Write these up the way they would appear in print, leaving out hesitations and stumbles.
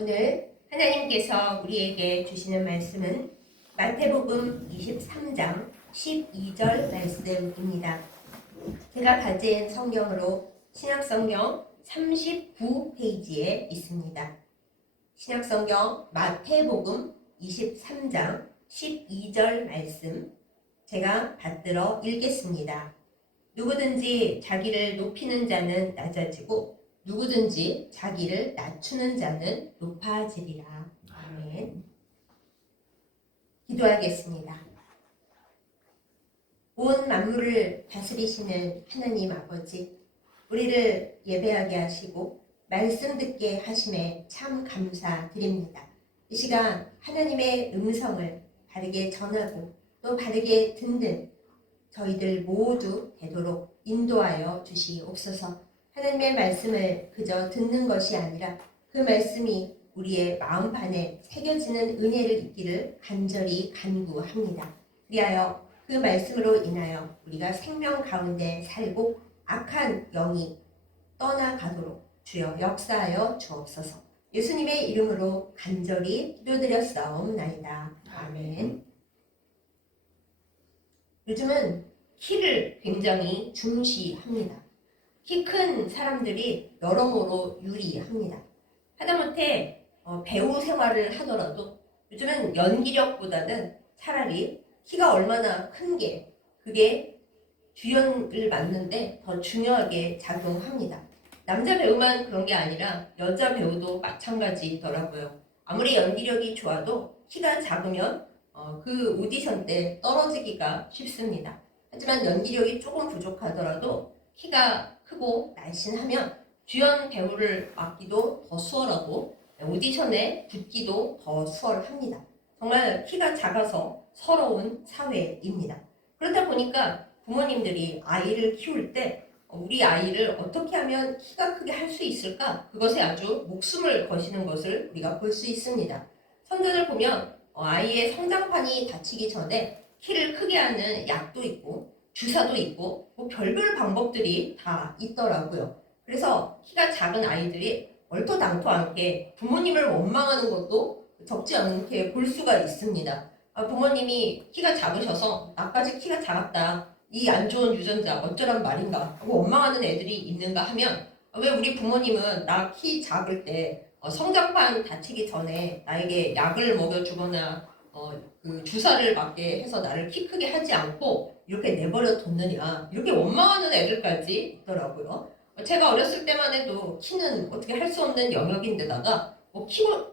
오늘 하나님께서 우리에게 주시는 말씀은 마태복음 23장 12절 말씀입니다. 제가 가진 성경으로 신약성경 39페이지에 있습니다. 신약성경 마태복음 23장 12절 말씀 제가 받들어 읽겠습니다. 누구든지 자기를 높이는 자는 낮아지고 누구든지 자기를 낮추는 자는 높아지리라. 아멘. 기도하겠습니다. 온 만물을 다스리시는 하나님 아버지, 우리를 예배하게 하시고 말씀 듣게 하심에 참 감사드립니다. 이 시간 하나님의 음성을 바르게 전하고 또 바르게 듣는 저희들 모두 되도록 인도하여 주시옵소서. 하나님의 말씀을 그저 듣는 것이 아니라 그 말씀이 우리의 마음판에 새겨지는 은혜를 입기를 간절히 간구합니다. 그리하여 그 말씀으로 인하여 우리가 생명 가운데 살고 악한 영이 떠나가도록 주여 역사하여 주옵소서. 예수님의 이름으로 간절히 기도드렸사옵나이다. 아멘. 요즘은 키를 굉장히 중시합니다. 키 큰 사람들이 여러모로 유리합니다. 하다못해 배우 생활을 하더라도 요즘은 연기력보다는 차라리 키가 얼마나 큰 게 그게 주연을 맡는데 더 중요하게 작용합니다. 남자 배우만 그런 게 아니라 여자 배우도 마찬가지더라고요. 아무리 연기력이 좋아도 키가 작으면 그 오디션 때 떨어지기가 쉽습니다. 하지만 연기력이 조금 부족하더라도 키가 크고 날씬하면 주연 배우를 맡기도 더 수월하고 오디션에 붙기도 더 수월합니다. 정말 키가 작아서 서러운 사회입니다. 그렇다 보니까 부모님들이 아이를 키울 때 우리 아이를 어떻게 하면 키가 크게 할 수 있을까? 그것에 아주 목숨을 거시는 것을 우리가 볼 수 있습니다. 성경을 보면 아이의 성장판이 다치기 전에 키를 크게 하는 약도 있고 주사도 있고 뭐 별별 방법들이 다 있더라고요. 그래서 키가 작은 아이들이 얼토당토 않게 부모님을 원망하는 것도 적지 않게 볼 수가 있습니다. 부모님이 키가 작으셔서 나까지 키가 작았다. 이 안 좋은 유전자 어쩌란 말인가 하고 원망하는 애들이 있는가 하면 왜 우리 부모님은 나 키 작을 때 성장판 다치기 전에 나에게 약을 먹여주거나 그 주사를 맞게 해서 나를 키 크게 하지 않고 이렇게 내버려 뒀느냐 이렇게 원망하는 애들까지 있더라고요. 제가 어렸을 때만 해도 키는 어떻게 할 수 없는 영역인데다가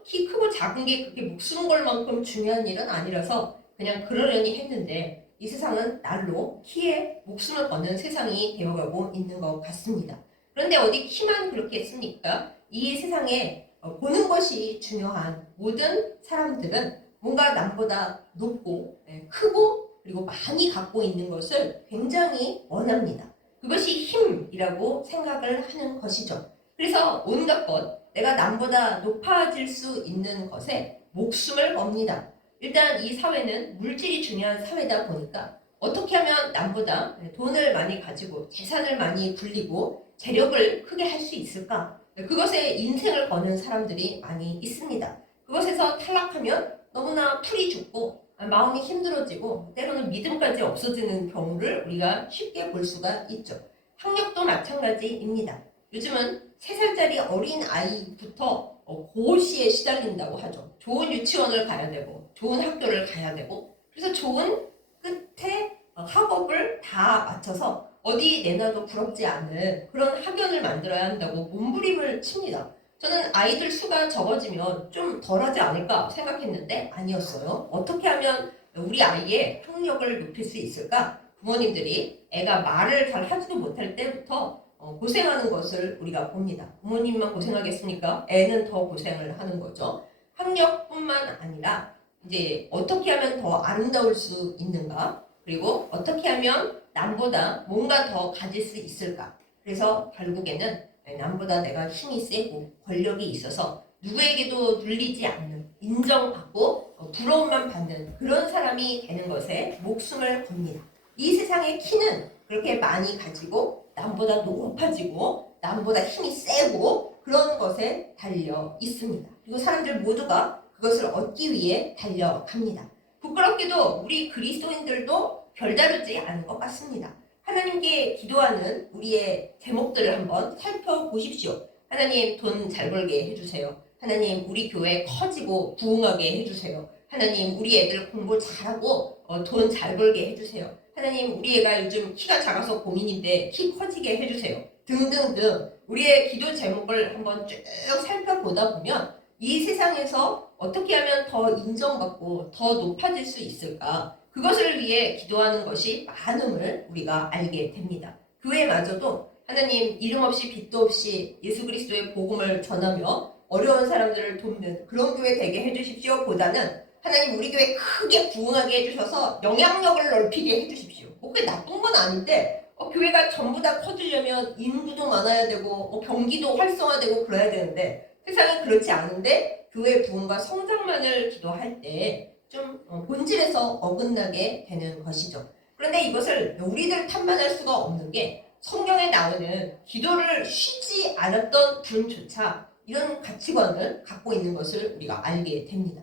키 크고 작은 게 그렇게 목숨 걸 만큼 중요한 일은 아니라서 그냥 그러려니 했는데 이 세상은 날로 키에 목숨을 거는 세상이 되어가고 있는 것 같습니다. 그런데 어디 키만 그렇게 했습니까? 이 세상에 보는 것이 중요한 모든 사람들은 뭔가 남보다 높고 크고 그리고 많이 갖고 있는 것을 굉장히 원합니다. 그것이 힘이라고 생각을 하는 것이죠. 그래서 온갖 것, 내가 남보다 높아질 수 있는 것에 목숨을 겁니다. 일단 이 사회는 물질이 중요한 사회다 보니까 어떻게 하면 남보다 돈을 많이 가지고 재산을 많이 굴리고 재력을 크게 할 수 있을까? 그것에 인생을 거는 사람들이 많이 있습니다. 그것에서 탈락하면 너무나 풀이 죽고 마음이 힘들어지고 때로는 믿음까지 없어지는 경우를 우리가 쉽게 볼 수가 있죠. 학력도 마찬가지입니다. 요즘은 3살짜리 어린 아이부터 고시에 시달린다고 하죠. 좋은 유치원을 가야 되고 좋은 학교를 가야 되고 그래서 좋은 끝에 학업을 다 마쳐서 어디 내놔도 부럽지 않은 그런 학연을 만들어야 한다고 몸부림을 칩니다. 저는 아이들 수가 적어지면 좀 덜하지 않을까 생각했는데 아니었어요. 어떻게 하면 우리 아이의 학력을 높일 수 있을까? 부모님들이 애가 말을 잘 하지도 못할 때부터 고생하는 것을 우리가 봅니다. 부모님만 고생하겠습니까? 애는 더 고생을 하는 거죠. 학력뿐만 아니라 이제 어떻게 하면 더 아름다울 수 있는가? 그리고 어떻게 하면 남보다 뭔가 더 가질 수 있을까? 그래서 결국에는 남보다 내가 힘이 세고 권력이 있어서 누구에게도 눌리지 않는 인정받고 부러움만 받는 그런 사람이 되는 것에 목숨을 겁니다. 이 세상의 키는 그렇게 많이 가지고 남보다 높아지고 남보다 힘이 세고 그런 것에 달려 있습니다. 그리고 사람들 모두가 그것을 얻기 위해 달려갑니다. 부끄럽게도 우리 그리스도인들도 별다르지 않은 것 같습니다. 하나님께 기도하는 우리의 제목들을 한번 살펴보십시오. 하나님 돈 잘 벌게 해주세요. 하나님 우리 교회 커지고 부흥하게 해주세요. 하나님 우리 애들 공부 잘하고 돈 잘 벌게 해주세요. 하나님 우리 애가 요즘 키가 작아서 고민인데 키 커지게 해주세요. 등등등 우리의 기도 제목을 한번 쭉 살펴보다 보면 이 세상에서 어떻게 하면 더 인정받고 더 높아질 수 있을까? 그것을 위해 기도하는 것이 많음을 우리가 알게 됩니다. 교회마저도 하나님 이름 없이 빚도 없이 예수 그리스도의 복음을 전하며 어려운 사람들을 돕는 그런 교회 되게 해주십시오 보다는 하나님 우리 교회 크게 부흥하게 해주셔서 영향력을 넓히게 해주십시오. 그게 나쁜 건 아닌데 교회가 전부 다 커지려면 인구도 많아야 되고 경기도 활성화되고 그래야 되는데 세상이 그렇지 않은데 교회 부흥과 성장만을 기도할 때 좀 본질에서 어긋나게 되는 것이죠. 그런데 이것을 우리들 탓만할 수가 없는 게 성경에 나오는 기도를 쉬지 않았던 분조차 이런 가치관을 갖고 있는 것을 우리가 알게 됩니다.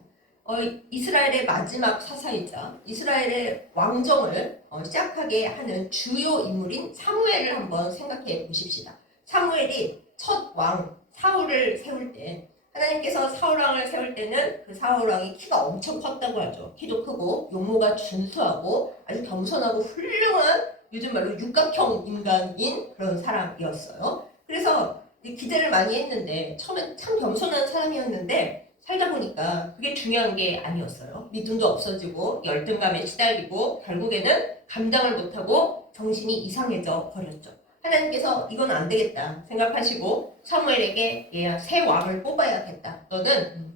이스라엘의 마지막 사사이자 이스라엘의 왕정을 시작하게 하는 주요 인물인 사무엘을 한번 생각해 보십시다. 사무엘이 첫 왕 사울을 세울 때 하나님께서 사울왕을 세울 때는 그 사울왕이 키가 엄청 컸다고 하죠. 키도 크고 용모가 준수하고 아주 겸손하고 훌륭한 요즘 말로 육각형 인간인 그런 사람이었어요. 그래서 기대를 많이 했는데 처음엔 참 겸손한 사람이었는데 살다 보니까 그게 중요한 게 아니었어요. 믿음도 없어지고 열등감에 시달리고 결국에는 감당을 못하고 정신이 이상해져 버렸죠. 하나님께서 이건 안 되겠다 생각하시고 사무엘에게 새 왕을 뽑아야겠다. 너는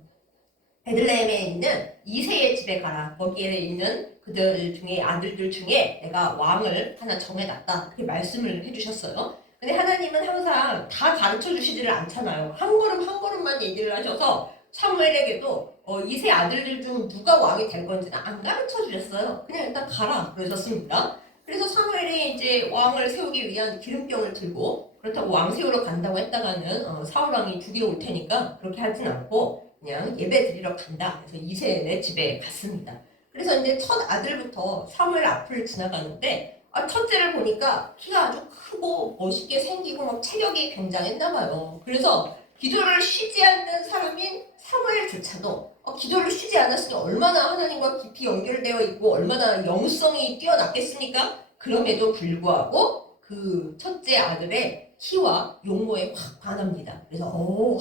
베들레헴에 있는 이새의 집에 가라. 거기에 있는 그들 중에 아들들 중에 내가 왕을 하나 정해놨다. 그렇게 말씀을 해주셨어요. 근데 하나님은 항상 다 가르쳐 주시지를 않잖아요. 한 걸음 한 걸음만 얘기를 하셔서 사무엘에게도 이새 아들들 중 누가 왕이 될 건지는 안 가르쳐 주셨어요. 그냥 일단 가라 그러셨습니다. 그래서 사무엘이 이제 왕을 세우기 위한 기름병을 들고 그렇다고 왕 세우러 간다고 했다가는 사울왕이 죽이러 올 테니까 그렇게 하진 않고 그냥 예배 드리러 간다. 그래서 이새의 집에 갔습니다. 그래서 이제 첫 아들부터 사무엘 앞을 지나가는데 첫째를 보니까 키가 아주 크고 멋있게 생기고 막 체력이 굉장했나 봐요. 그래서 기도를 쉬지 않는 사람인 사무엘조차도 기도를 쉬지 않았으니 얼마나 하나님과 깊이 연결되어 있고 얼마나 영성이 뛰어났겠습니까? 그럼에도 불구하고 그 첫째 아들의 키와 용모에 확 반합니다. 그래서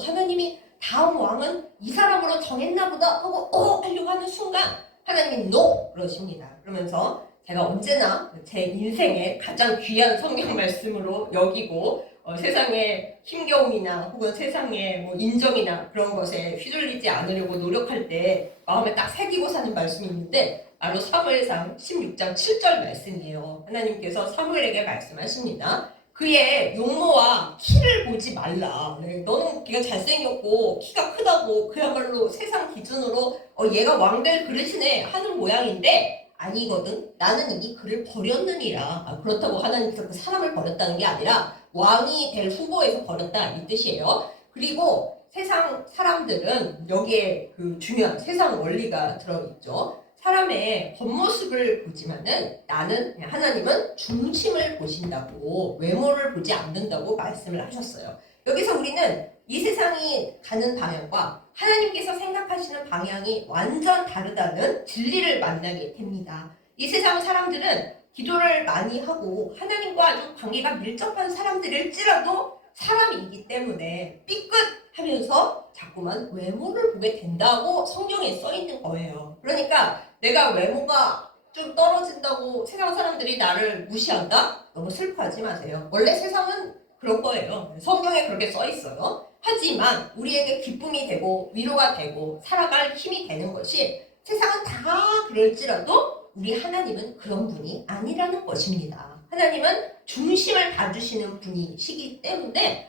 하나님이 다음 왕은 이 사람으로 정했나 보다 하고 하려고 하는 순간 하나님이 NO! 그러십니다. 그러면서 제가 언제나 제 인생의 가장 귀한 성경 말씀으로 여기고 세상의 힘겨움이나 혹은 세상의 인정이나 그런 것에 휘둘리지 않으려고 노력할 때 마음에 딱 새기고 사는 말씀이 있는데 바로 사무엘상 16장 7절 말씀이에요. 하나님께서 사무엘에게 말씀하십니다. 그의 용모와 키를 보지 말라. 너는 걔가 잘생겼고 키가 크다고 그야말로 세상 기준으로 얘가 왕될 그릇이네 하는 모양인데 아니거든. 나는 이미 그를 버렸느니라. 그렇다고 하나님께서 그 사람을 버렸다는 게 아니라 왕이 될 후보에서 버렸다 이 뜻이에요. 그리고 세상 사람들은 여기에 그 중요한 세상 원리가 들어있죠. 사람의 겉모습을 보지만은 하나님은 중심을 보신다고 외모를 보지 않는다고 말씀을 하셨어요. 여기서 우리는 이 세상이 가는 방향과 하나님께서 생각하시는 방향이 완전 다르다는 진리를 만나게 됩니다. 이 세상 사람들은 기도를 많이 하고 하나님과 아주 관계가 밀접한 사람들일지라도 사람이기 때문에 삐끗하면서 자꾸만 외모를 보게 된다고 성경에 써 있는 거예요. 그러니까 내가 외모가 좀 떨어진다고 세상 사람들이 나를 무시한다? 너무 슬퍼하지 마세요. 원래 세상은 그럴 거예요. 성경에 그렇게 써 있어요. 하지만 우리에게 기쁨이 되고 위로가 되고 살아갈 힘이 되는 것이 세상은 다 그럴지라도 우리 하나님은 그런 분이 아니라는 것입니다. 하나님은 중심을 봐주시는 분이시기 때문에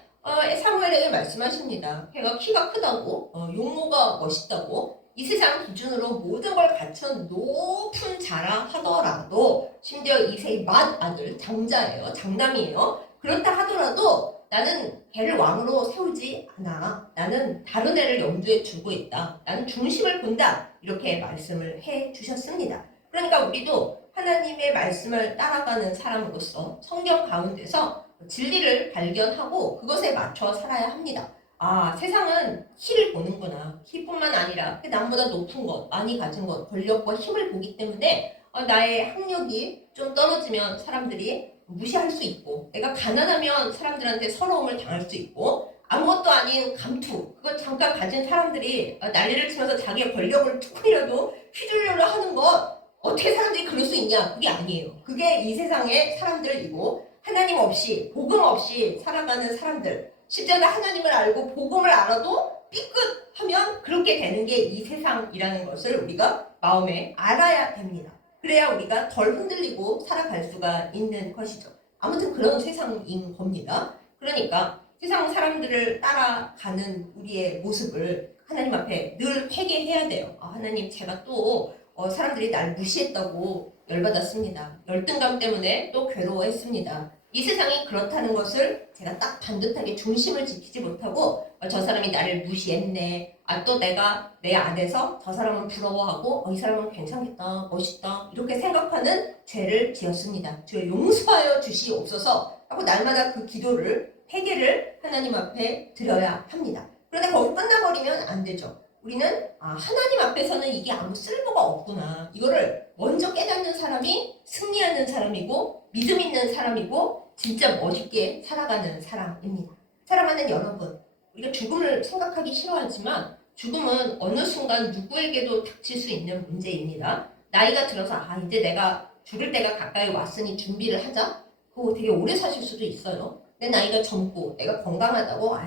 사무엘에게 말씀하십니다. 걔가 키가 크다고 용모가 멋있다고 이 세상 기준으로 모든 걸 갖춘 높은 자라 하더라도 심지어 이세의 맏아들 장자예요. 장남이에요. 그렇다 하더라도 나는 걔를 왕으로 세우지 않아. 나는 다른 애를 염두에 두고 있다. 나는 중심을 본다. 이렇게 말씀을 해 주셨습니다. 그러니까 우리도 하나님의 말씀을 따라가는 사람으로서 성경 가운데서 진리를 발견하고 그것에 맞춰 살아야 합니다. 아, 세상은 키를 보는구나. 키뿐만 아니라 남보다 높은 것, 많이 가진 것, 권력과 힘을 보기 때문에 나의 학력이 좀 떨어지면 사람들이 무시할 수 있고, 내가 가난하면 사람들한테 서러움을 당할 수 있고, 아무것도 아닌 감투, 그거 잠깐 가진 사람들이 난리를 치면서 자기의 권력을 조금이라도 휘두르려 하는 것, 어떻게 사람들이 그럴 수 있냐? 그게 아니에요. 그게 이 세상의 사람들이고, 하나님 없이, 복음 없이 살아가는 사람들, 실제로 하나님을 알고 복음을 알아도 삐끗하면 그렇게 되는 게 이 세상이라는 것을 우리가 마음에 알아야 됩니다. 그래야 우리가 덜 흔들리고 살아갈 수가 있는 것이죠. 아무튼 그런 세상인 겁니다. 그러니까 세상 사람들을 따라가는 우리의 모습을 하나님 앞에 늘 회개해야 돼요. 하나님, 제가 또 사람들이 날 무시했다고 열받았습니다. 열등감 때문에 또 괴로워했습니다. 이 세상이 그렇다는 것을 제가 딱 반듯하게 중심을 지키지 못하고 저 사람이 나를 무시했네. 또 내가 내 안에서 저 사람은 부러워하고 이 사람은 괜찮겠다, 멋있다 이렇게 생각하는 죄를 지었습니다. 주여 용서하여 주시옵소서 하고 날마다 그 기도를, 회개를 하나님 앞에 드려야 합니다. 그런데 거기 끝나버리면 안 되죠. 우리는 하나님 앞에서는 이게 아무 쓸모가 없구나. 이거를 먼저 깨닫는 사람이 승리하는 사람이고 믿음 있는 사람이고 진짜 멋있게 살아가는 사람입니다. 사랑하는 여러분, 우리가 죽음을 생각하기 싫어하지만 죽음은 어느 순간 누구에게도 닥칠 수 있는 문제입니다. 나이가 들어서 이제 내가 죽을 때가 가까이 왔으니 준비를 하자. 그거 되게 오래 사실 수도 있어요. 내 나이가 젊고 내가 건강하다고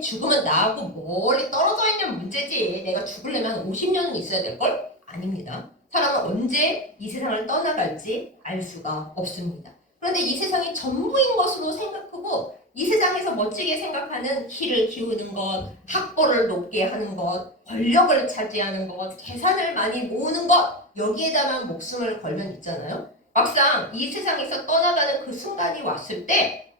죽으면 나하고 멀리 떨어져 있는 문제지. 내가 죽으려면 50년은 있어야 될걸? 아닙니다. 사람은 언제 이 세상을 떠나갈지 알 수가 없습니다. 그런데 이 세상이 전부인 것으로 생각하고 이 세상에서 멋지게 생각하는 키를 키우는 것, 학벌을 높게 하는 것, 권력을 차지하는 것, 재산을 많이 모으는 것, 여기에다만 목숨을 걸면 있잖아요. 막상 이 세상에서 떠나가는 그 순간이 왔을 때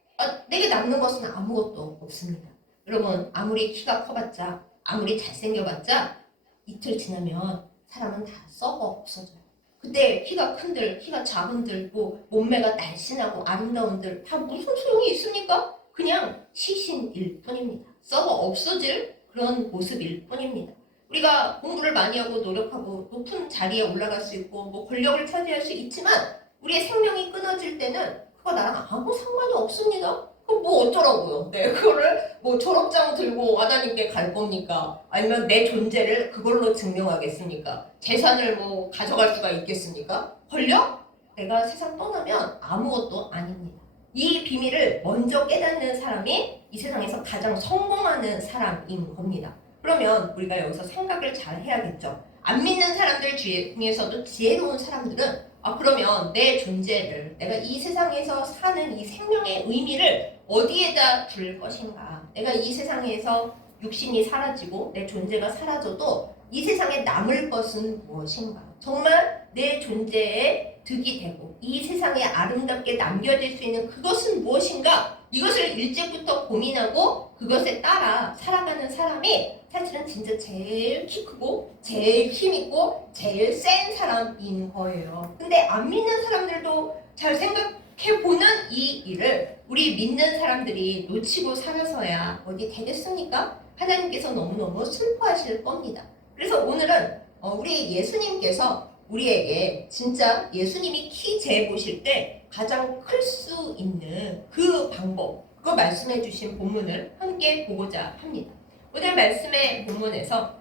내게 남는 것은 아무것도 없습니다. 여러분, 아무리 키가 커봤자, 아무리 잘생겨봤자 이틀 지나면 사람은 다 썩어 없어져요. 그때 키가 큰들, 키가 작은들, 몸매가 날씬하고 아름다운들 다 무슨 소용이 있습니까? 그냥 시신일 뿐입니다. 썩어 없어질 그런 모습일 뿐입니다. 우리가 공부를 많이 하고 노력하고 높은 자리에 올라갈 수 있고 권력을 차지할 수 있지만 우리의 생명이 끊어질 때는 그거 나랑 아무 상관이 없습니다. 그럼 어쩌라고요? 그거를 졸업장 들고 하나님께 갈 겁니까? 아니면 내 존재를 그걸로 증명하겠습니까? 재산을 가져갈 수가 있겠습니까? 권력? 내가 세상 떠나면 아무것도 아닙니다. 이 비밀을 먼저 깨닫는 사람이 이 세상에서 가장 성공하는 사람인 겁니다. 그러면 우리가 여기서 생각을 잘 해야겠죠. 안 믿는 사람들 중에서도 지혜로운 사람들은 그러면 내 존재를, 내가 이 세상에서 사는 이 생명의 의미를 어디에다 둘 것인가? 내가 이 세상에서 육신이 사라지고 내 존재가 사라져도 이 세상에 남을 것은 무엇인가? 정말 내 존재에 득이 되고 이 세상에 아름답게 남겨질 수 있는 그것은 무엇인가? 이것을 일찍부터 고민하고 그것에 따라 살아가는 사람이 사실은 진짜 제일 키 크고 제일 힘있고 제일 센 사람인 거예요. 근데 안 믿는 사람들도 잘 생각해보는 이 일을 우리 믿는 사람들이 놓치고 살아서야 어디 되겠습니까? 하나님께서 너무너무 슬퍼하실 겁니다. 그래서 오늘은 우리 예수님께서 우리에게 진짜 예수님이 키 재보실 때 가장 클 수 있는 그 방법, 그거 말씀해 주신 본문을 함께 보고자 합니다. 오늘 말씀의 본문에서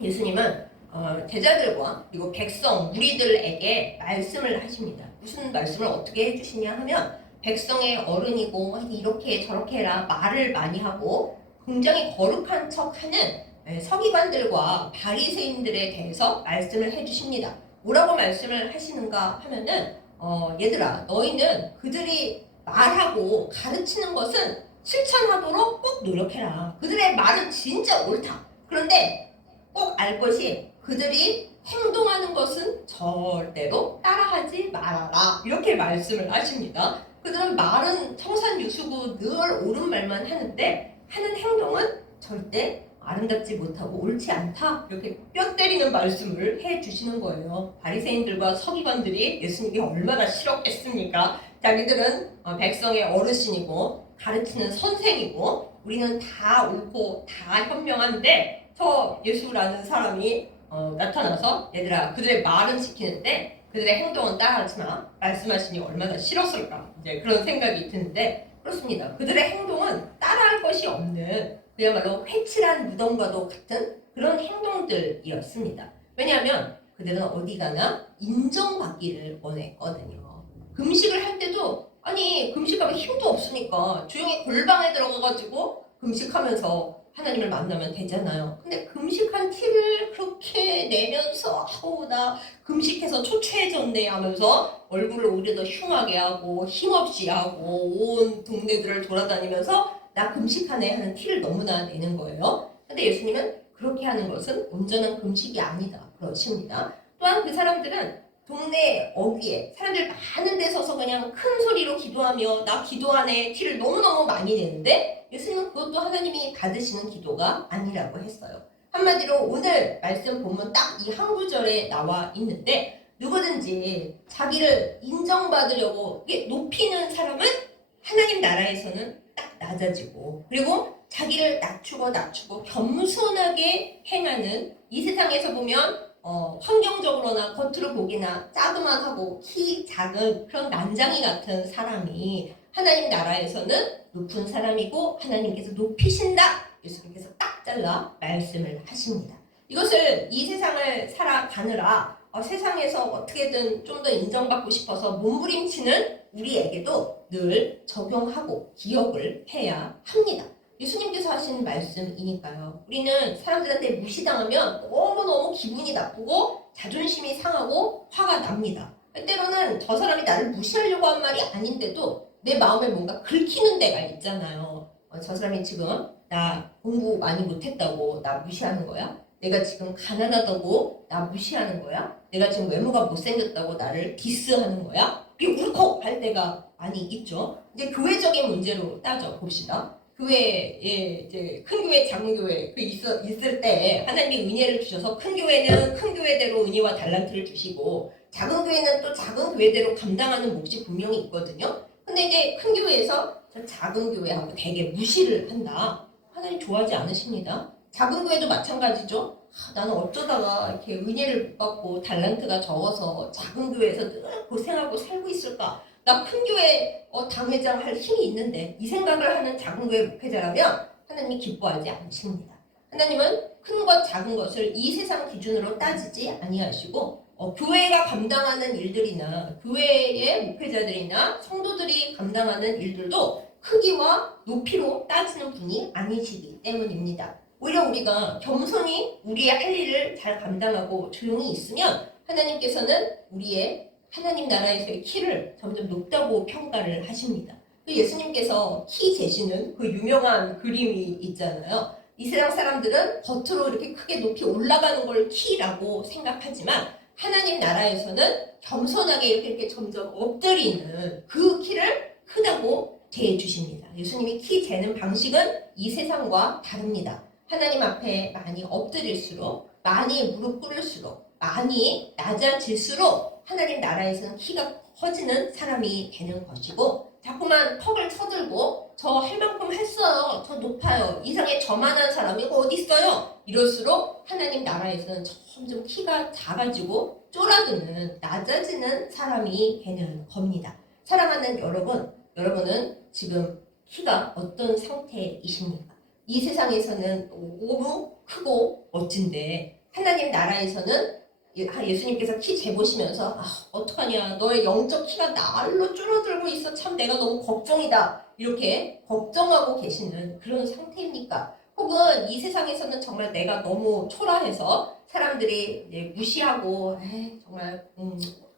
예수님은 제자들과 그리고 백성, 무리들에게 말씀을 하십니다. 무슨 말씀을 어떻게 해주시냐 하면 백성의 어른이고 이렇게 저렇게 해라 말을 많이 하고 굉장히 거룩한 척하는 서기관들과 바리새인들에 대해서 말씀을 해주십니다. 뭐라고 말씀을 하시는가 하면은 얘들아, 너희는 그들이 말하고 가르치는 것은 실천하도록 꼭 노력해라. 그들의 말은 진짜 옳다. 그런데 꼭 알 것이 그들이 행동하는 것은 절대로 따라하지 말아라. 이렇게 말씀을 하십니다. 그들은 말은 청산유수고 늘 옳은 말만 하는데 하는 행동은 절대 아름답지 못하고 옳지 않다. 이렇게 뼈 때리는 말씀을 해주시는 거예요. 바리새인들과 서기관들이 예수님이 얼마나 싫었겠습니까? 자기들은 백성의 어르신이고 가르치는 선생이고 우리는 다 옳고 다 현명한데 저 예수라는 사람이 나타나서 얘들아 그들의 말은 지키는데 그들의 행동은 따라하지 마. 말씀하시니 얼마나 싫었을까. 이제 그런 생각이 드는데 그렇습니다. 그들의 행동은 따라할 것이 없는 그야말로 회칠한 무덤과도 같은 그런 행동들이었습니다. 왜냐하면 그들은 어디 가나 인정받기를 원했거든요. 금식을 할 때도 아니 금식하면 힘도 없으니까 조용히 골방에 들어가가지고 금식하면서 하나님을 만나면 되잖아요. 근데 금식한 티를 그렇게 내면서 나 금식해서 초췌해졌네 하면서 얼굴을 오히려 더 흉하게 하고 힘없이 하고 온 동네들을 돌아다니면서 나 금식하네 하는 티를 너무나 내는 거예요. 근데 예수님은 그렇게 하는 것은 온전한 금식이 아니다 그러십니다. 또한 그 사람들은 동네 어귀에 사람들 많은 데 서서 그냥 큰 소리로 기도하며 나 기도하네 티를 너무너무 많이 내는데 예수님은 그것도 하나님이 받으시는 기도가 아니라고 했어요. 한마디로 오늘 말씀 본문 딱 이 한 구절에 나와 있는데 누구든지 자기를 인정받으려고 높이는 사람은 하나님 나라에서는 딱 낮아지고 그리고 자기를 낮추고 겸손하게 행하는 이 세상에서 보면 환경적으로나 겉으로 보기나 자그만하고 키 작은 그런 난장이 같은 사람이 하나님 나라에서는 높은 사람이고 하나님께서 높이신다. 예수님께서 딱 잘라 말씀을 하십니다. 이것을 이 세상을 살아가느라 세상에서 어떻게든 좀 더 인정받고 싶어서 몸부림치는 우리에게도 늘 적용하고 기억을 해야 합니다. 예수님께서 하신 말씀이니까요. 우리는 사람들한테 무시당하면 너무너무 기분이 나쁘고 자존심이 상하고 화가 납니다. 때로는 저 사람이 나를 무시하려고 한 말이 아닌데도 내 마음에 뭔가 긁히는 데가 있잖아요. 저 사람이 지금 나 공부 많이 못했다고 나 무시하는 거야? 내가 지금 가난하다고 나 무시하는 거야? 내가 지금 외모가 못생겼다고 나를 디스하는 거야? 이게 울컥할 때가 많이 있죠. 이제 교회적인 문제로 따져 봅시다. 교회에 이제 큰 교회, 작은 교회 있을 때 하나님이 은혜를 주셔서 큰 교회는 큰 교회대로 은혜와 달란트를 주시고 작은 교회는 또 작은 교회대로 감당하는 몫이 분명히 있거든요. 근데 이제 큰 교회에서 저 작은 교회하고 되게 무시를 한다. 하나님 좋아하지 않으십니다. 작은 교회도 마찬가지죠. 나는 어쩌다가 이렇게 은혜를 못 받고 달란트가 적어서 작은 교회에서 늘 고생하고 살고 있을까? 나 큰 교회 당회장 할 힘이 있는데 이 생각을 하는 작은 교회 목회자라면 하나님이 기뻐하지 않으십니다. 하나님은 큰 것 작은 것을 이 세상 기준으로 따지지 아니하시고 교회가 감당하는 일들이나 교회의 목회자들이나 성도들이 감당하는 일들도 크기와 높이로 따지는 분이 아니시기 때문입니다. 오히려 우리가 겸손히 우리의 할 일을 잘 감당하고 조용히 있으면 하나님께서는 우리의 하나님 나라에서의 키를 점점 높다고 평가를 하십니다. 예수님께서 키 재시는 그 유명한 그림이 있잖아요. 이 세상 사람들은 겉으로 이렇게 크게 높이 올라가는 걸 키라고 생각하지만 하나님 나라에서는 겸손하게 이렇게 점점 엎드리는 그 키를 크다고 재주십니다. 예수님이 키 재는 방식은 이 세상과 다릅니다. 하나님 앞에 많이 엎드릴수록 많이 무릎 꿇을수록 많이 낮아질수록 하나님 나라에서는 키가 커지는 사람이 되는 것이고 자꾸만 턱을 쳐들고 저 할 만큼 했어요. 저 높아요. 이상의 저만한 사람이 어디 있어요? 이럴수록 하나님 나라에서는 점점 키가 작아지고 쫄아드는 낮아지는 사람이 되는 겁니다. 사랑하는 여러분, 여러분은 지금 키가 어떤 상태이십니까? 이 세상에서는 너무 크고 멋진데 하나님 나라에서는 예수님께서 키 재보시면서 어떡하냐 너의 영적 키가 날로 줄어들고 있어 참 내가 너무 걱정이다 이렇게 걱정하고 계시는 그런 상태입니까? 혹은 이 세상에서는 정말 내가 너무 초라해서 사람들이 무시하고 정말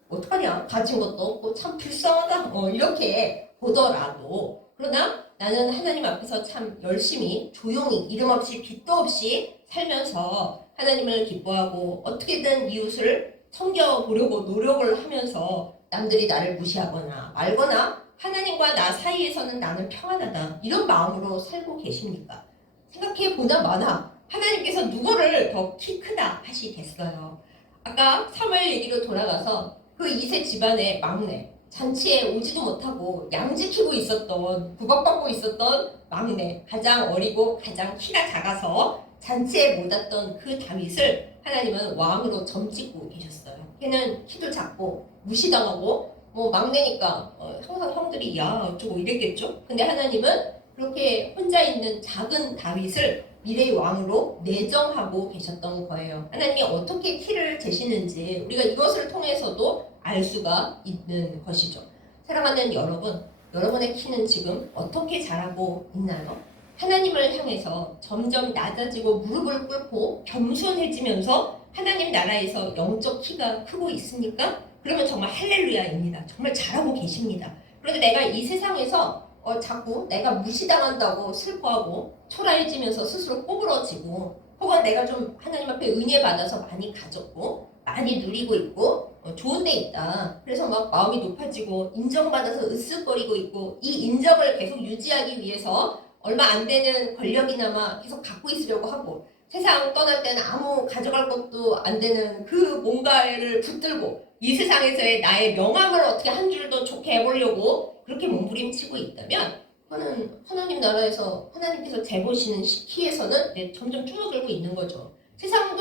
어떡하냐 가진 것도 없고 참 불쌍하다 이렇게 보더라도 그러나 나는 하나님 앞에서 참 열심히 조용히 이름 없이 빚도 없이 살면서 하나님을 기뻐하고 어떻게든 이웃을 섬겨보려고 노력을 하면서 남들이 나를 무시하거나 말거나 하나님과 나 사이에서는 나는 평안하다. 이런 마음으로 살고 계십니까? 생각해 보나 마나 하나님께서 누구를 더 키 크다 하시겠어요? 아까 사무엘 얘기로 돌아가서 그 이세 집안의 막내, 잔치에 오지도 못하고 양 지키고 있었던, 구박받고 있었던 막내, 가장 어리고 가장 키가 작아서 잔치에 못 왔던 그 다윗을 하나님은 왕으로 점찍고 계셨어요. 걔는 키도 작고 무시당하고 뭐 막내니까 항상 형들이 야 어쩌고 이랬겠죠. 근데 하나님은 그렇게 혼자 있는 작은 다윗을 미래의 왕으로 내정하고 계셨던 거예요. 하나님이 어떻게 키를 재시는지 우리가 이것을 통해서도 알 수가 있는 것이죠. 사랑하는 여러분, 여러분의 키는 지금 어떻게 자라고 있나요? 하나님을 향해서 점점 낮아지고 무릎을 꿇고 겸손해지면서 하나님 나라에서 영적 키가 크고 있습니까? 그러면 정말 할렐루야입니다. 정말 잘하고 계십니다. 그런데 내가 이 세상에서 자꾸 내가 무시당한다고 슬퍼하고 초라해지면서 스스로 꼬부러지고 혹은 내가 좀 하나님 앞에 은혜 받아서 많이 가졌고 많이 누리고 있고 좋은 데 있다. 그래서 막 마음이 높아지고 인정받아서 으쓱거리고 있고 이 인정을 계속 유지하기 위해서 얼마 안 되는 권력이나마 계속 갖고 있으려고 하고 세상 떠날 때는 아무 가져갈 것도 안 되는 그 뭔가를 붙들고 이 세상에서의 나의 명함을 어떻게 한 줄 더 좋게 해보려고 그렇게 몸부림치고 있다면 그거는 하나님 나라에서 하나님께서 재보시는 키에서는 점점 줄어들고 있는 거죠. 세상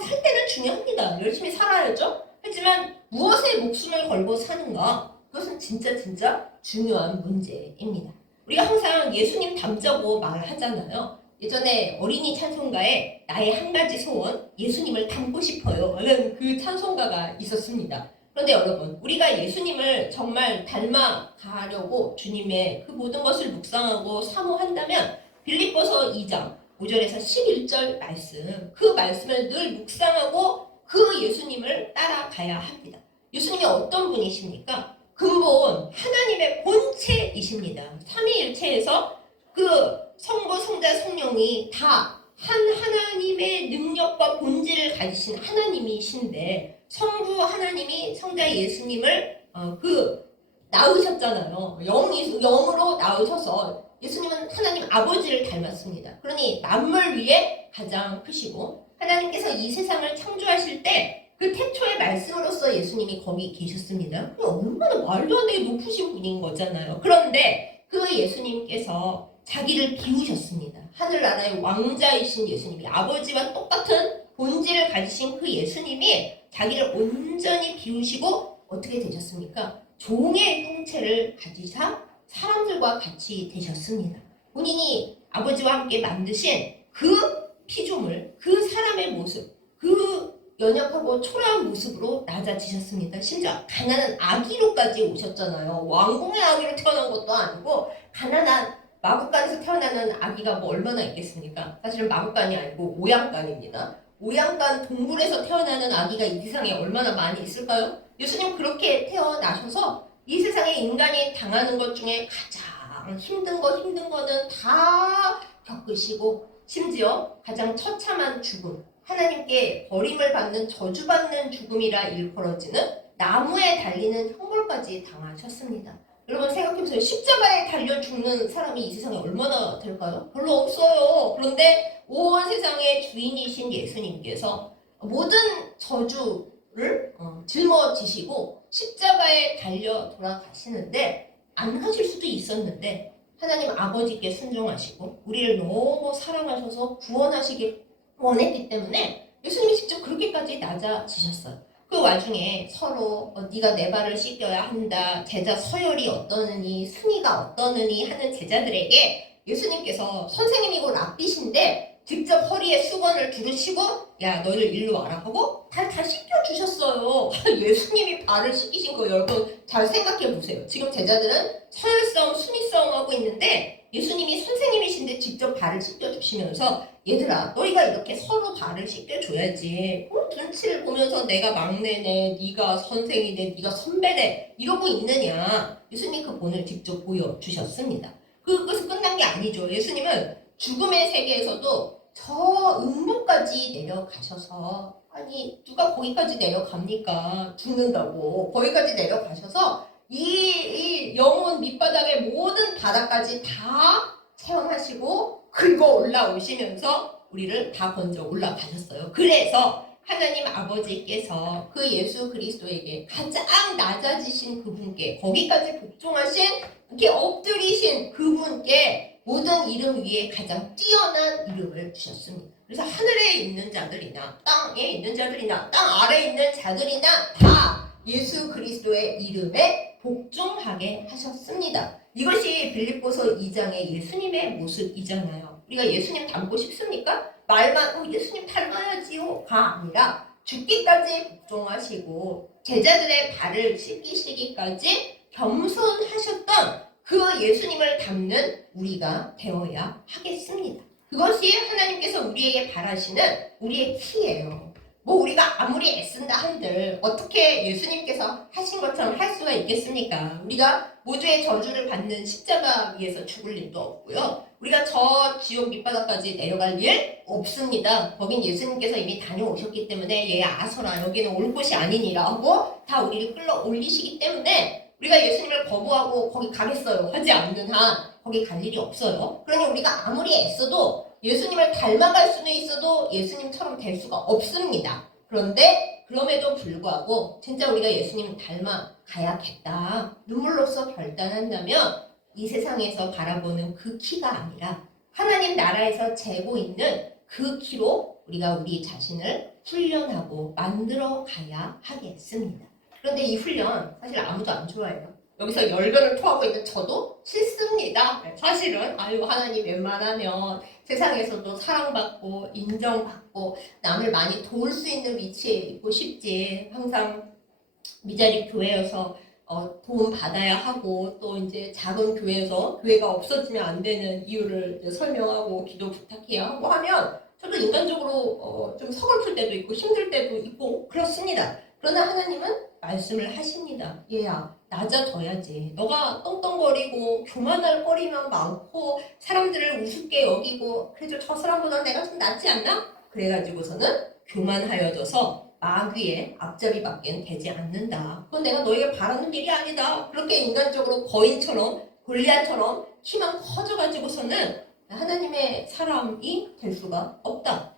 살 때는 중요합니다. 열심히 살아야죠. 하지만 무엇에 목숨을 걸고 사는가? 그것은 진짜 중요한 문제입니다. 우리가 항상 예수님 닮자고 말하잖아요. 예전에 어린이 찬송가에 나의 한 가지 소원, 예수님을 닮고 싶어요 라는 그 찬송가가 있었습니다. 그런데 여러분, 우리가 예수님을 정말 닮아가려고 주님의 그 모든 것을 묵상하고 사모한다면 빌립보서 2장 5절에서 11절 말씀, 그 말씀을 늘 묵상하고 그 예수님을 따라가야 합니다. 예수님이 어떤 분이십니까? 근본 하나님의 본체이십니다. 삼위일체에서 그 성부, 성자, 성령이 다 한 하나님의 능력과 본질을 가지신 하나님이신데 성부 하나님이 성자 예수님을 낳으셨잖아요. 영으로 낳으셔서 예수님은 하나님 아버지를 닮았습니다. 그러니 만물 위에 가장 크시고 하나님께서 이 세상을 창조하실 때 그 태초의 말씀으로서 예수님이 거기 계셨습니다. 얼마나 말도 안 되게 높으신 분인 거잖아요. 그런데 그 예수님께서 자기를 비우셨습니다. 하늘나라의 왕자이신 예수님이 아버지와 똑같은 본질을 가지신 그 예수님이 자기를 온전히 비우시고 어떻게 되셨습니까? 종의 형체를 가지사 사람들과 같이 되셨습니다. 본인이 아버지와 함께 만드신 그 피조물, 그 사람의 모습, 그 연약하고 초라한 모습으로 낮아지셨습니다. 심지어 가난한 아기로까지 오셨잖아요. 왕궁의 아기로 태어난 것도 아니고 가난한 마구간에서 태어나는 아기가 뭐 얼마나 있겠습니까? 사실은 마구간이 아니고 오양간입니다. 오양간 동굴에서 태어나는 아기가 이 세상에 얼마나 많이 있을까요? 예수님 그렇게 태어나셔서 이 세상에 인간이 당하는 것 중에 가장 힘든 거는 다 겪으시고 심지어 가장 처참한 죽음, 하나님께 버림을 받는 저주받는 죽음이라 일컬어지는 나무에 달리는 형벌까지 당하셨습니다. 여러분 생각해보세요. 십자가에 달려 죽는 사람이 이 세상에 얼마나 될까요? 별로 없어요. 그런데 온 세상의 주인이신 예수님께서 모든 저주를 짊어지시고 십자가에 달려 돌아가시는데 안 하실 수도 있었는데 하나님 아버지께 순종하시고 우리를 너무 사랑하셔서 구원하시길 원했기 때문에 예수님이 직접 그렇게까지 낮아지셨어요. 그 와중에 서로 네가 내 발을 씻겨야 한다. 제자 서열이 어떠느니 순위가 어떠느니 하는 제자들에게 예수님께서 선생님이고 랍비신데 직접 허리에 수건을 두르시고 야 너희들 일로 와라 하고 다 씻겨주셨어요. 예수님이 발을 씻기신 거 여러분 잘 생각해보세요. 지금 제자들은 서열 싸움, 순위 싸움 하고 있는데 예수님이 선생님이신데 직접 발을 씻겨주시면서 얘들아 너희가 이렇게 서로 발을 씻겨줘야지 눈치를 보면서 내가 막내네 네가 선생이네 네가 선배네 이러고 있느냐. 예수님이 그 본을 직접 보여주셨습니다. 그것이 끝난 게 아니죠. 예수님은 죽음의 세계에서도 저 음부까지 내려가셔서 아니 누가 거기까지 내려갑니까? 죽는다고 거기까지 내려가셔서 이 영혼 밑바닥의 모든 바닥까지 다 체험하시고 긁어 올라오시면서 우리를 다 건져 올라가셨어요. 그래서 하나님 아버지께서 그 예수 그리스도에게 가장 낮아지신 그분께, 거기까지 복종하신, 이렇게 엎드리신 그분께 모든 이름 위에 가장 뛰어난 이름을 주셨습니다. 그래서 하늘에 있는 자들이나 땅에 있는 자들이나 땅 아래에 있는 자들이나 다 예수 그리스도의 이름에 복종하게 하셨습니다. 이것이 빌립보서 2장의 예수님의 모습이잖아요. 우리가 예수님 닮고 싶습니까? 말만 예수님 닮아야지요가 아니라 죽기까지 복종하시고 제자들의 발을 씻기시기까지 겸손하셨던 그 예수님을 닮는 우리가 되어야 하겠습니다. 그것이 하나님께서 우리에게 바라시는 우리의 키예요. 뭐 우리가 아무리 애쓴다 한들 어떻게 예수님께서 하신 것처럼 할 수가 있겠습니까? 우리가 모두의 저주를 받는 십자가 위에서 죽을 일도 없고요. 우리가 저 지옥 밑바닥까지 내려갈 일 없습니다. 거긴 예수님께서 이미 다녀오셨기 때문에 얘 아서라 여기는 올 곳이 아니니라 하고 다 우리를 끌어올리시기 때문에 우리가 예수님을 거부하고 거기 가겠어요 하지 않는 한 거기 갈 일이 없어요. 그러니 우리가 아무리 애써도 예수님을 닮아갈 수는 있어도 예수님처럼 될 수가 없습니다. 그런데 그럼에도 불구하고 진짜 우리가 예수님 닮아가야겠다. 눈물로써 결단한다면 이 세상에서 바라보는 그 키가 아니라 하나님 나라에서 재고 있는 그 키로 우리가 우리 자신을 훈련하고 만들어 가야 하겠습니다. 그런데 이 훈련 사실 아무도 안 좋아해요. 여기서 열변을 토하고 있는 저도 싫습니다. 사실은 하나님 웬만하면 세상에서도 사랑받고 인정받고 남을 많이 도울 수 있는 위치에 있고 싶지. 항상 미자립 교회여서 도움 받아야 하고 또 이제 작은 교회에서 교회가 없어지면 안 되는 이유를 설명하고 기도 부탁해야 하고 하면 저도 인간적으로 좀 서글플 때도 있고 힘들 때도 있고 그렇습니다. 그러나 하나님은 말씀을 하십니다. 얘야 낮아져야지. 너가 떵떵거리고 교만할 거리만 많고 사람들을 우습게 여기고 그래도 저 사람보다 내가 좀 낫지 않나? 그래가지고서는 교만하여져서 마귀의 앞잡이밖에 되지 않는다. 그건 내가 너에게 바라는 일이 아니다. 그렇게 인간적으로 거인처럼 골리앗처럼 키만 커져가지고서는 하나님의 사람이 될 수가 없다.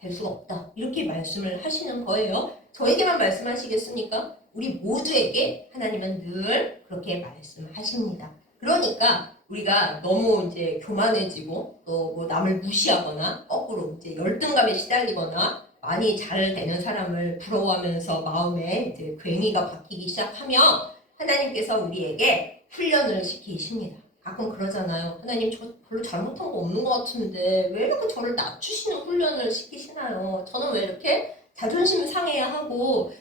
될 수가 없다. 이렇게 말씀을 하시는 거예요. 저에게만 말씀하시겠습니까? 우리 모두에게 하나님은 늘 그렇게 말씀하십니다. 그러니까 우리가 너무 이제 교만해지고 또 뭐 남을 무시하거나 거꾸로 이제 열등감에 시달리거나 많이 잘 되는 사람을 부러워하면서 마음에 이제 괜히가 박히기 시작하면 하나님께서 우리에게 훈련을 시키십니다. 가끔 그러잖아요. 하나님 저 별로 잘못한 거 없는 것 같은데 왜 이렇게 저를 낮추시는 훈련을 시키시나요? 저는 왜 이렇게 자존심 상해야 하고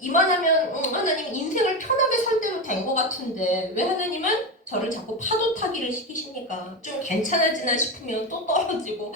이만하면 하나님 인생을 편하게 살 대로 된 것 같은데 왜 하나님은 저를 자꾸 파도 타기를 시키십니까? 좀 괜찮아지나 싶으면 또 떨어지고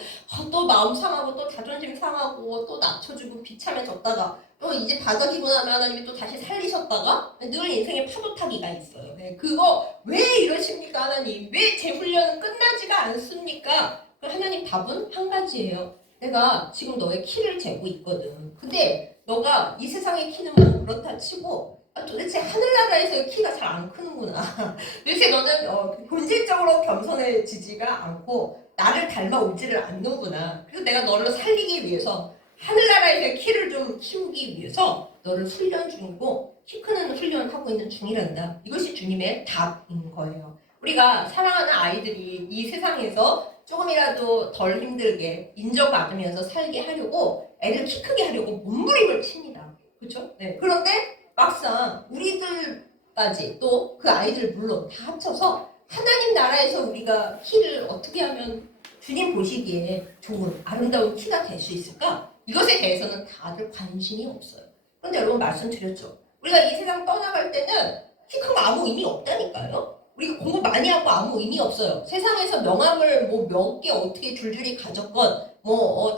또 마음 상하고 또 자존심 상하고 또 낮춰주고 비참해졌다가 또 이제 바닥이고 나면 하나님이 또 다시 살리셨다가 늘 인생에 파도 타기가 있어요. 네, 그거 왜 이러십니까 하나님? 왜 제 훈련은 끝나지가 않습니까? 하나님 답은 한 가지예요. 내가 지금 너의 키를 재고 있거든. 근데 너가 이 세상의 키는 뭐 그렇다 치고 도대체 하늘나라에서의 키가 잘 안 크는구나. 도대체 너는 본질적으로 겸손해지지가 않고 나를 닮아오지를 않는구나. 그래서 내가 너를 살리기 위해서 하늘나라에서의 키를 좀 키우기 위해서 너를 훈련 중이고 키 크는 훈련하고 있는 중이란다. 이것이 주님의 답인 거예요. 우리가 사랑하는 아이들이 이 세상에서 조금이라도 덜 힘들게 인정받으면서 살게 하려고 애들 키 크게 하려고 몸부림을 칩니다. 그렇죠? 네. 그런데 막상 우리들까지 또 그 아이들 물론 다 합쳐서 하나님 나라에서 우리가 키를 어떻게 하면 주님 보시기에 좋은 아름다운 키가 될 수 있을까? 이것에 대해서는 다들 관심이 없어요. 그런데 여러분 말씀드렸죠. 우리가 이 세상 떠나갈 때는 키 큰 거 아무 의미 없다니까요. 우리가 공부 많이 하고 아무 의미 없어요. 세상에서 명함을 뭐 몇 개 어떻게 줄줄이 가졌건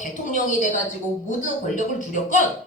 대통령이 돼가지고 모든 권력을 누렸건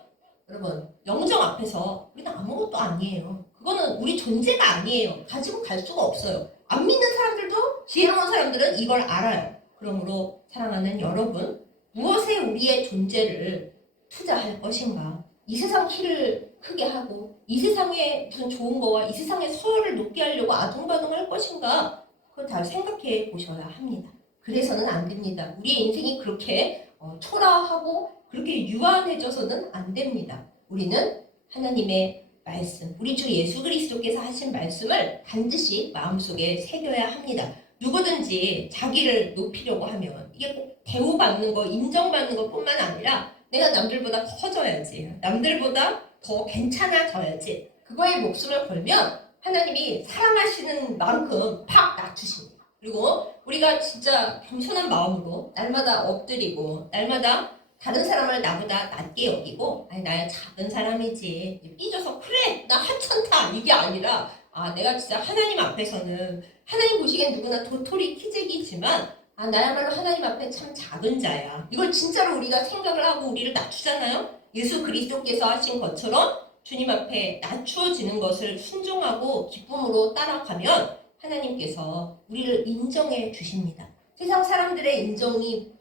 여러분 영정 앞에서 우리는 아무것도 아니에요. 그거는 우리 존재가 아니에요. 가지고 갈 수가 없어요. 안 믿는 사람들도 지혜로운 사람들은 이걸 알아요. 그러므로 사랑하는 여러분 무엇에 우리의 존재를 투자할 것인가? 이 세상 키를 크게 하고 이 세상에 무슨 좋은 거와 이 세상의 서열을 높게 하려고 아둥바둥할 것인가? 그걸 다 생각해 보셔야 합니다. 그래서는 안 됩니다. 우리의 인생이 그렇게 초라하고 그렇게 유한해져서는 안 됩니다. 우리는 하나님의 말씀, 우리 주 예수 그리스도께서 하신 말씀을 반드시 마음속에 새겨야 합니다. 누구든지 자기를 높이려고 하면 이게 꼭 대우받는 거, 인정받는 것뿐만 아니라 내가 남들보다 커져야지, 남들보다 더 괜찮아져야지, 그거에 목숨을 걸면 하나님이 사랑하시는 만큼 팍 낮추십니다. 그리고 우리가 진짜 겸손한 마음으로 날마다 엎드리고 날마다 다른 사람을 나보다 낮게 여기고 아니 나야 작은 사람이지 삐져서 그래 나 하찮다 이게 아니라 내가 진짜 하나님 앞에서는 하나님 보시기엔 누구나 도토리 키재기지만 나야말로 하나님 앞에 참 작은 자야. 이걸 진짜로 우리가 생각을 하고 우리를 낮추잖아요. 예수 그리스도께서 하신 것처럼 주님 앞에 낮추어지는 것을 순종하고 기쁨으로 따라가면 하나님께서 우리를 인정해 주십니다. 세상 사람들의 인정이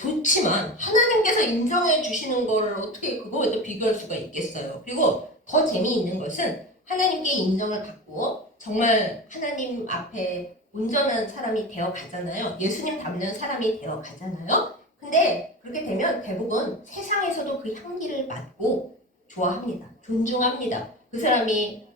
좋지만 하나님께서 인정해 주시는 거를 어떻게 그거에 비교할 수가 있겠어요. 그리고 더 재미있는 것은 하나님께 인정을 받고 정말 하나님 앞에 온전한 사람이 되어 가잖아요. 예수님 닮는 사람이 되어 가잖아요. 근데 그렇게 되면 대부분 세상에서도 그 향기를 맡고 좋아합니다. 존중합니다. 그 사람이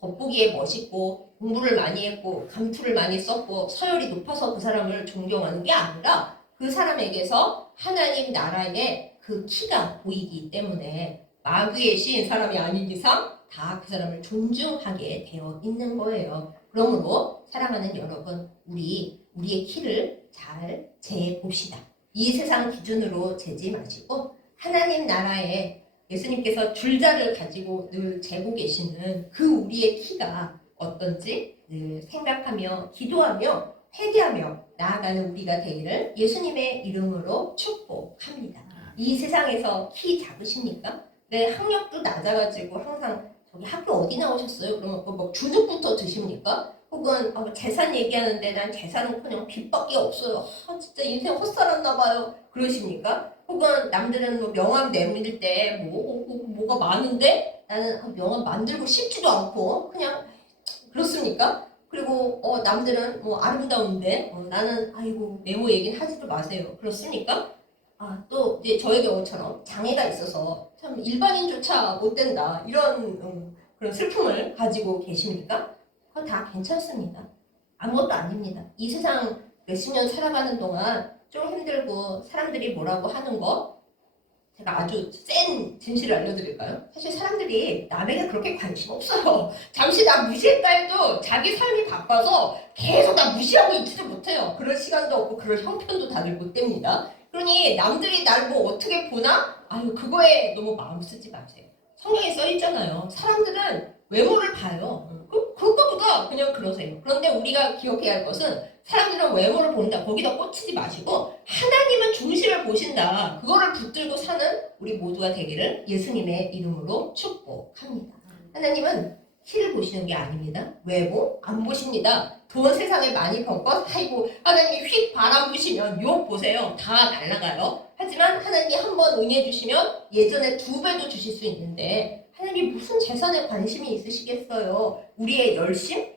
겉보기에 멋있고 공부를 많이 했고 감투를 많이 썼고 서열이 높아서 그 사람을 존경하는 게 아니라 그 사람에게서 하나님 나라의 그 키가 보이기 때문에 마귀의 신 사람이 아닌 이상 다 그 사람을 존중하게 되어 있는 거예요. 그러므로 사랑하는 여러분, 우리의 키를 잘 재봅시다. 이 세상 기준으로 재지 마시고 하나님 나라에 예수님께서 줄자를 가지고 늘 재고 계시는 그 우리의 키가 어떤지 늘 생각하며 기도하며 회개하며 나아가는 우리가 되기를 예수님의 이름으로 축복합니다. 이 세상에서 키 작으십니까? 내 학력도 낮아가지고 항상 저기 학교 어디 나오셨어요? 그러면 뭐 주눅부터 드십니까? 혹은 재산 얘기하는데 난 재산은커녕 빚밖에 없어요. 진짜 인생 헛살았나 봐요. 그러십니까? 혹은 남들은 명함 내밀 때 뭐가 많은데 나는 명함 만들고 싶지도 않고 그냥 그렇습니까? 그리고 남들은 아름다운데 나는 아이고 메모 얘기는 하지도 마세요. 그렇습니까? 또 이제 저의 경우처럼 장애가 있어서 참 일반인조차 못 된다 이런 그런 슬픔을 가지고 계십니까? 그건 다 괜찮습니다. 아무것도 아닙니다. 이 세상 몇십 년 살아가는 동안 좀 힘들고 사람들이 뭐라고 하는 거 제가 아주 센 진실을 알려드릴까요? 사실 사람들이 남에게 그렇게 관심 없어요. 잠시 나 무시했다 해도 자기 삶이 바빠서 계속 나 무시하고 있지도 못해요. 그럴 시간도 없고 그럴 형편도 다들 못 됩니다. 그러니 남들이 날 어떻게 보나? 그거에 너무 마음 쓰지 마세요. 성경에 써 있잖아요. 사람들은 외모를 봐요. 그것보다 그냥 그러세요. 그런데 우리가 기억해야 할 것은 사람들은 외모를 본다. 거기다 꽂히지 마시고 하나님은 중심을 보신다. 그거를 붙들고 사는 우리 모두가 되기를 예수님의 이름으로 축복합니다. 하나님은 키를 보시는 게 아닙니다. 외모 안 보십니다. 돈 세상에 많이 번건 아이고 하나님이 휙 바람 부시면 욕 보세요. 다 날아가요. 하지만 하나님이 한번 응해 주시면 예전에 2배도 주실 수 있는데 하나님이 무슨 재산에 관심이 있으시겠어요. 우리의 열심?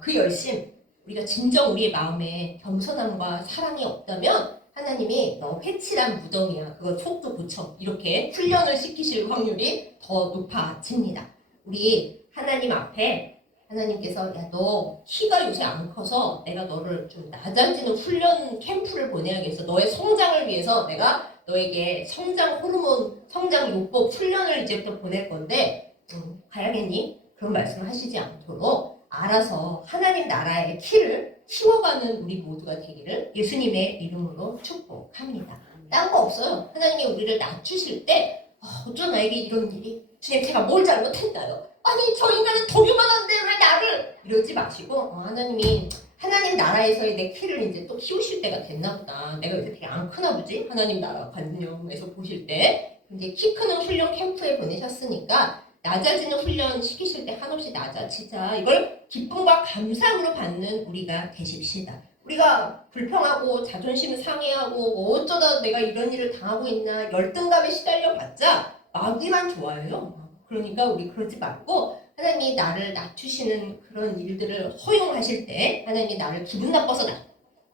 그 열심 우리가 진정 우리의 마음에 겸손함과 사랑이 없다면 하나님이 너 회칠한 무덤이야. 그거 속도 고쳐. 이렇게 훈련을 시키실 확률이 더 높아집니다. 우리 하나님 앞에 하나님께서 너 키가 요새 안 커서 내가 너를 좀 낮아지는 훈련 캠프를 보내야겠어. 너의 성장을 위해서 내가 너에게 성장 호르몬, 성장 요법 훈련을 이제부터 보낼 건데 가야겠니? 그런 말씀을 하시지 않도록 알아서 하나님 나라의 키를 키워가는 우리 모두가 되기를 예수님의 이름으로 축복합니다. 딴 거 없어요. 하나님이 우리를 낮추실 때 어쩌 나에게 이런 일이? 주님 제가 뭘 잘못했나요? 아니 저 인간은 더 요만한데 왜 나를? 이러지 마시고 하나님이 하나님 나라에서의 내 키를 이제 또 키우실 때가 됐나 보다. 내가 요새 되게 안 크나 보지? 하나님 나라 관념에서 보실 때 이제 키 크는 훈련 캠프에 보내셨으니까 낮아지는 훈련 시키실 때 한없이 낮아지자. 이걸 기쁨과 감사함으로 받는 우리가 되십시다. 우리가 불평하고 자존심 상해하고 어쩌다 내가 이런 일을 당하고 있나 열등감에 시달려 봤자 마귀만 좋아해요. 그러니까 우리 그러지 말고 하나님이 나를 낮추시는 그런 일들을 허용하실 때 하나님이 나를 기분 나빠서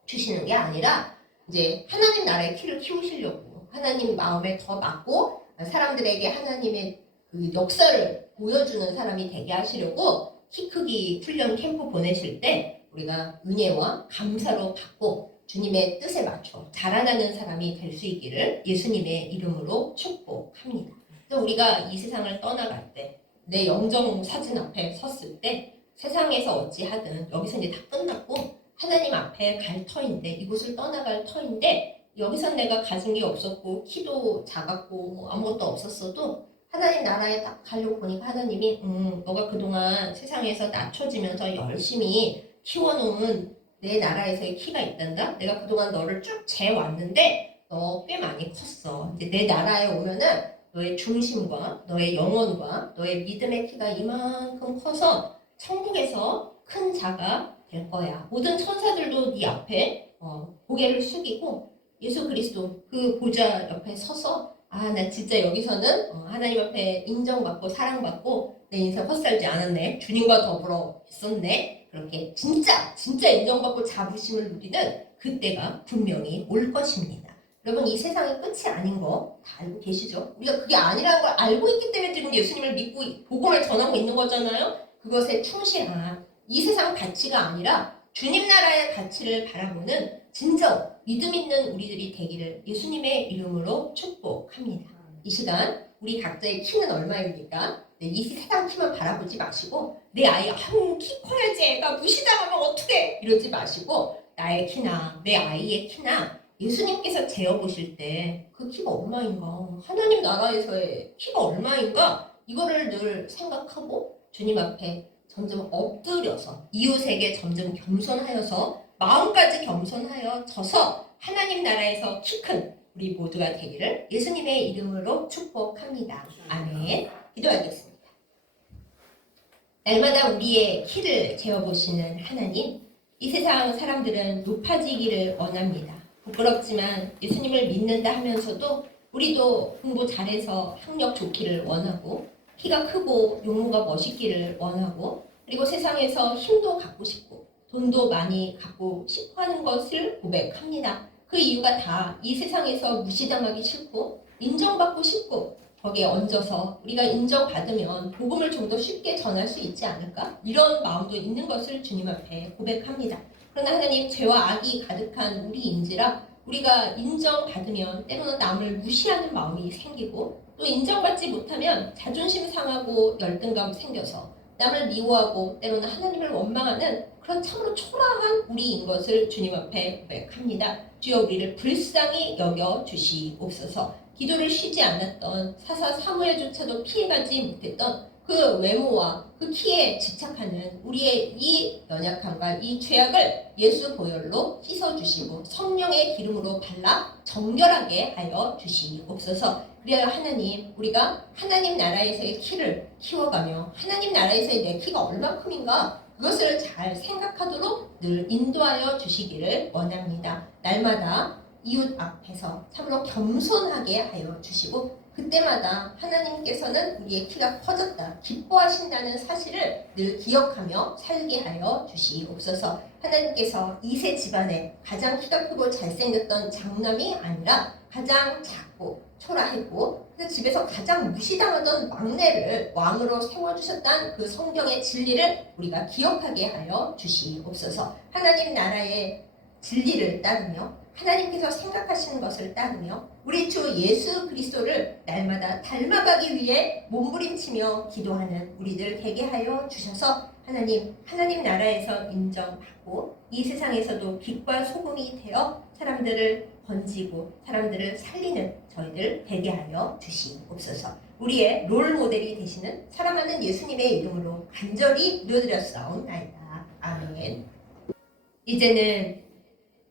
낮추시는 게 아니라 이제 하나님 나라의 키를 키우시려고 하나님 마음에 더 맞고 사람들에게 하나님의 그 역사를 보여주는 사람이 되게 하시려고 키 크기 훈련 캠프 보내실 때 우리가 은혜와 감사로 받고 주님의 뜻에 맞춰 자라나는 사람이 될 수 있기를 예수님의 이름으로 축복합니다. 그래서 우리가 이 세상을 떠나갈 때 내 영정 사진 앞에 섰을 때 세상에서 어찌하든 여기서 이제 다 끝났고 하나님 앞에 갈 터인데 이곳을 떠나갈 터인데 여기서 내가 가진 게 없었고 키도 작았고 뭐 아무것도 없었어도 하나님 나라에 딱 가려고 보니까 하나님이 너가 그동안 세상에서 낮춰지면서 열심히 키워놓은 내 나라에서의 키가 있단다. 내가 그동안 너를 쭉 재왔는데 너 꽤 많이 컸어. 이제 내 나라에 오면은 너의 중심과 너의 영혼과 너의 믿음의 키가 이만큼 커서 천국에서 큰 자가 될 거야. 모든 천사들도 네 앞에 고개를 숙이고 예수 그리스도 그 보좌 옆에 서서 나 진짜 여기서는 하나님 앞에 인정받고 사랑받고 내 인생 헛살지 않았네. 주님과 더불어 있었네. 그렇게 진짜 인정받고 자부심을 누리는 그때가 분명히 올 것입니다. 여러분 이 세상의 끝이 아닌 거 다 알고 계시죠? 우리가 그게 아니라는 걸 알고 있기 때문에 지금 예수님을 믿고 복음을 전하고 있는 거잖아요. 그것에 충실한 이 세상 가치가 아니라 주님 나라의 가치를 바라보는 진정 믿음 있는 우리들이 되기를 예수님의 이름으로 축복합니다. 이 시간 우리 각자의 키는 얼마입니까? 이 세상 키만 바라보지 마시고 내 아이 키 커야지 애가 무시당하면 어떡해 이러지 마시고 나의 키나 내 아이의 키나 예수님께서 재어보실 때 그 키가 얼마인가 하나님 나라에서의 키가 얼마인가 이거를 늘 생각하고 주님 앞에 점점 엎드려서 이웃에게 점점 겸손하여서 마음까지 겸손하여 져서 하나님 나라에서 키 큰 우리 모두가 되기를 예수님의 이름으로 축복합니다. 아멘. 기도하겠습니다. 날마다 우리의 키를 재어보시는 하나님, 이 세상 사람들은 높아지기를 원합니다. 부끄럽지만 예수님을 믿는다 하면서도 우리도 공부 잘해서 학력 좋기를 원하고 키가 크고 용모가 멋있기를 원하고 그리고 세상에서 힘도 갖고 싶고 돈도 많이 갖고 싶어 하는 것을 고백합니다. 그 이유가 다 이 세상에서 무시당하기 싫고 인정받고 싶고 거기에 얹어서 우리가 인정받으면 복음을 좀 더 쉽게 전할 수 있지 않을까? 이런 마음도 있는 것을 주님 앞에 고백합니다. 그러나 하나님 죄와 악이 가득한 우리인지라 우리가 인정받으면 때로는 남을 무시하는 마음이 생기고 또 인정받지 못하면 자존심 상하고 열등감 생겨서 남을 미워하고 때로는 하나님을 원망하는 그런 참으로 초라한 우리인 것을 주님 앞에 고백합니다. 주여 우리를 불쌍히 여겨 주시옵소서. 기도를 쉬지 않았던 사사 사무엘조차도 피해가지 못했던 그 외모와 그 키에 집착하는 우리의 이 연약함과 이 죄악을 예수 보혈로 씻어주시고 성령의 기름으로 발라 정결하게 하여 주시옵소서. 그래야 하나님 우리가 하나님 나라에서의 키를 키워가며 하나님 나라에서의 내 키가 얼마큼인가 그것을 잘 생각하도록 늘 인도하여 주시기를 원합니다. 날마다 이웃 앞에서 참으로 겸손하게 하여 주시고 그때마다 하나님께서는 우리의 키가 커졌다 기뻐하신다는 사실을 늘 기억하며 살게 하여 주시옵소서. 하나님께서 이세 집안에 가장 키가 크고 잘생겼던 장남이 아니라 가장 작고 초라했고 그래서 집에서 가장 무시당하던 막내를 왕으로 세워주셨다는 그 성경의 진리를 우리가 기억하게 하여 주시옵소서. 하나님 나라의 진리를 따르며 하나님께서 생각하시는 것을 따르며 우리 주 예수 그리스도를 날마다 닮아가기 위해 몸부림치며 기도하는 우리들 되게 하여 주셔서 하나님 나라에서 인정받고 이 세상에서도 빛과 소금이 되어 사람들을 건지고 사람들을 살리는 저희들 되게 하여 주시옵소서. 우리의 롤 모델이 되시는 사랑하는 예수님의 이름으로 간절히 기도드렸사옵나이다. 아멘. 이제는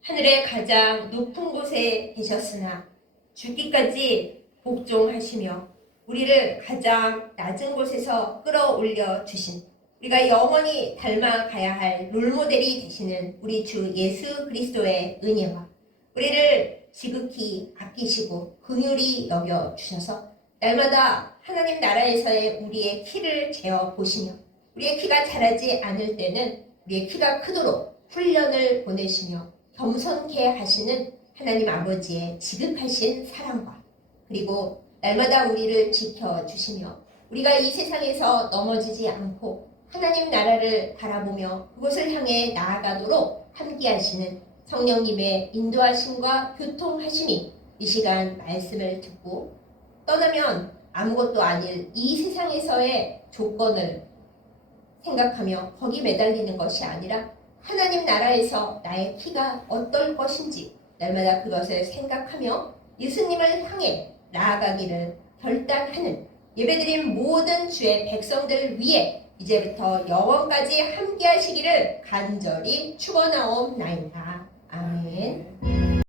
하늘의 가장 높은 곳에 계셨으나 죽기까지 복종하시며 우리를 가장 낮은 곳에서 끌어올려 주신 우리가 영원히 닮아가야 할 롤모델이 되시는 우리 주 예수 그리스도의 은혜와 우리를 지극히 아끼시고 긍휼히 여겨 주셔서 날마다 하나님 나라에서의 우리의 키를 재어 보시며 우리의 키가 자라지 않을 때는 우리의 키가 크도록 훈련을 보내시며 겸손케 하시는 하나님 아버지의 지극하신 사랑과 그리고 날마다 우리를 지켜주시며 우리가 이 세상에서 넘어지지 않고 하나님 나라를 바라보며 그곳을 향해 나아가도록 함께하시는 성령님의 인도하심과 교통하심이 이 시간 말씀을 듣고 떠나면 아무것도 아닐 이 세상에서의 조건을 생각하며 거기 매달리는 것이 아니라 하나님 나라에서 나의 키가 어떨 것인지 날마다 그것을 생각하며 예수님을 향해 나아가기를 결단하는 예배드린 모든 주의 백성들 위해 이제부터 영원까지 함께 하시기를 간절히 축원하옵나이다. 아멘.